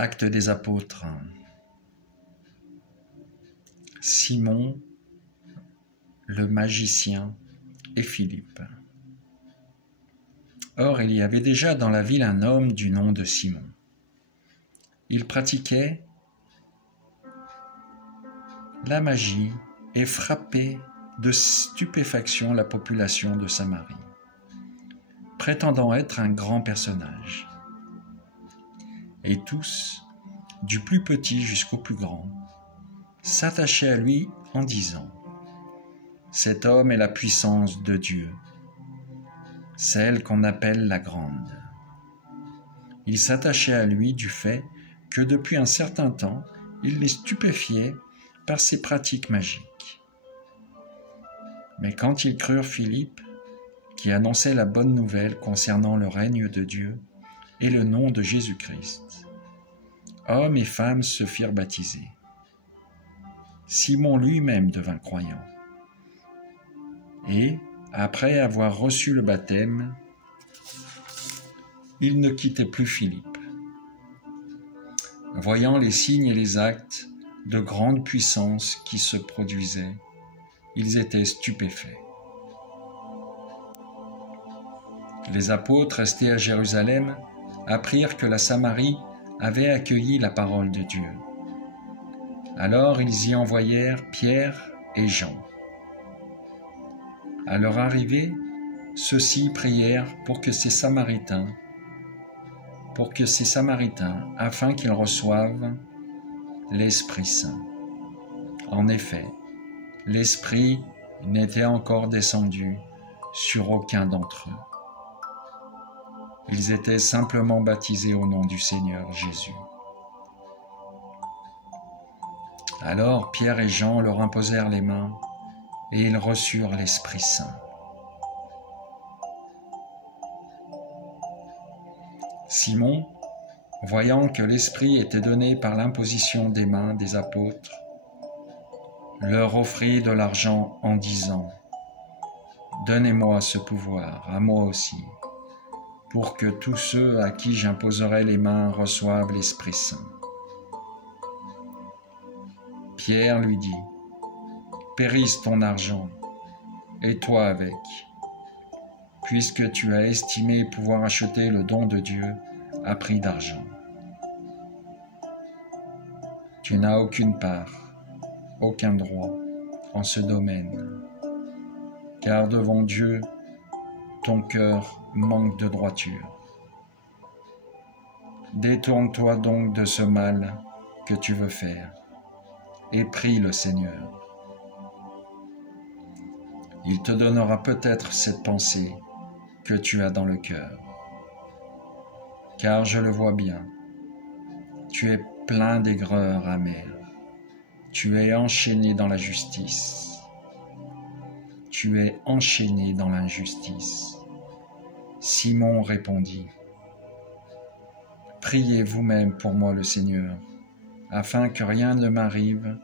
Actes des Apôtres. Simon, le magicien, et Philippe. Or, il y avait déjà dans la ville un homme du nom de Simon. Il pratiquait la magie et frappait de stupéfaction la population de Samarie, prétendant être un grand personnage. Et tous, du plus petit jusqu'au plus grand, s'attachaient à lui en disant : « Cet homme est la puissance de Dieu, celle qu'on appelle la grande. » Ils s'attachaient à lui du fait que depuis un certain temps, il les stupéfiait par ses pratiques magiques. Mais quand ils crurent Philippe, qui annonçait la bonne nouvelle concernant le règne de Dieu et le nom de Jésus-Christ, hommes et femmes se firent baptiser. Simon lui-même devint croyant. Et, après avoir reçu le baptême, il ne quittait plus Philippe. Voyant les signes et les actes de grande puissance qui se produisaient, ils étaient stupéfaits. Les apôtres, restés à Jérusalem, apprirent que la Samarie avait accueilli la parole de Dieu. Alors ils y envoyèrent Pierre et Jean. À leur arrivée, ceux-ci prièrent pour que ces Samaritains, afin qu'ils reçoivent l'Esprit Saint. En effet, l'Esprit n'était encore descendu sur aucun d'entre eux. Ils étaient simplement baptisés au nom du Seigneur Jésus. Alors Pierre et Jean leur imposèrent les mains et ils reçurent l'Esprit Saint. Simon, voyant que l'Esprit était donné par l'imposition des mains des apôtres, leur offrit de l'argent en disant : « Donnez-moi ce pouvoir, à moi aussi, pour que tous ceux à qui j'imposerai les mains reçoivent l'Esprit Saint. » Pierre lui dit : « Périsse ton argent, et toi avec, puisque tu as estimé pouvoir acheter le don de Dieu à prix d'argent. Tu n'as aucune part, aucun droit en ce domaine, car devant Dieu, ton cœur manque de droiture. Détourne-toi donc de ce mal que tu veux faire, et prie le Seigneur. Il te donnera peut-être cette pensée que tu as dans le cœur. Car je le vois bien, tu es plein d'aigreur amère, tu es enchaîné dans la justice, tu es enchaîné dans l'injustice. » Simon répondit : « Priez vous-même pour moi le Seigneur, afin que rien ne m'arrive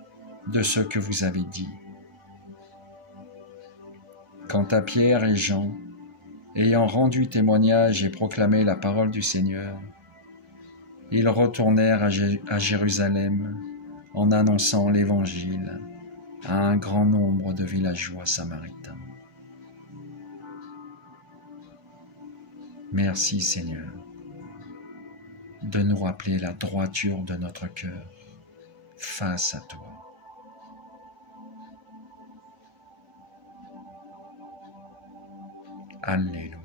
de ce que vous avez dit. » Quant à Pierre et Jean, ayant rendu témoignage et proclamé la parole du Seigneur, ils retournèrent à Jérusalem en annonçant l'Évangile à un grand nombre de villageois samaritains. Merci Seigneur de nous rappeler la droiture de notre cœur face à toi. Alléluia.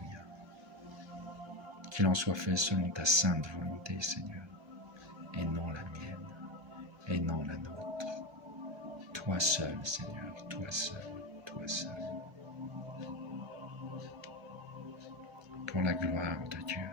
Qu'il en soit fait selon ta sainte volonté, Seigneur, et non la mienne, et non la nôtre. Toi seul, Seigneur, toi seul, toi seul. Pour la gloire de Dieu.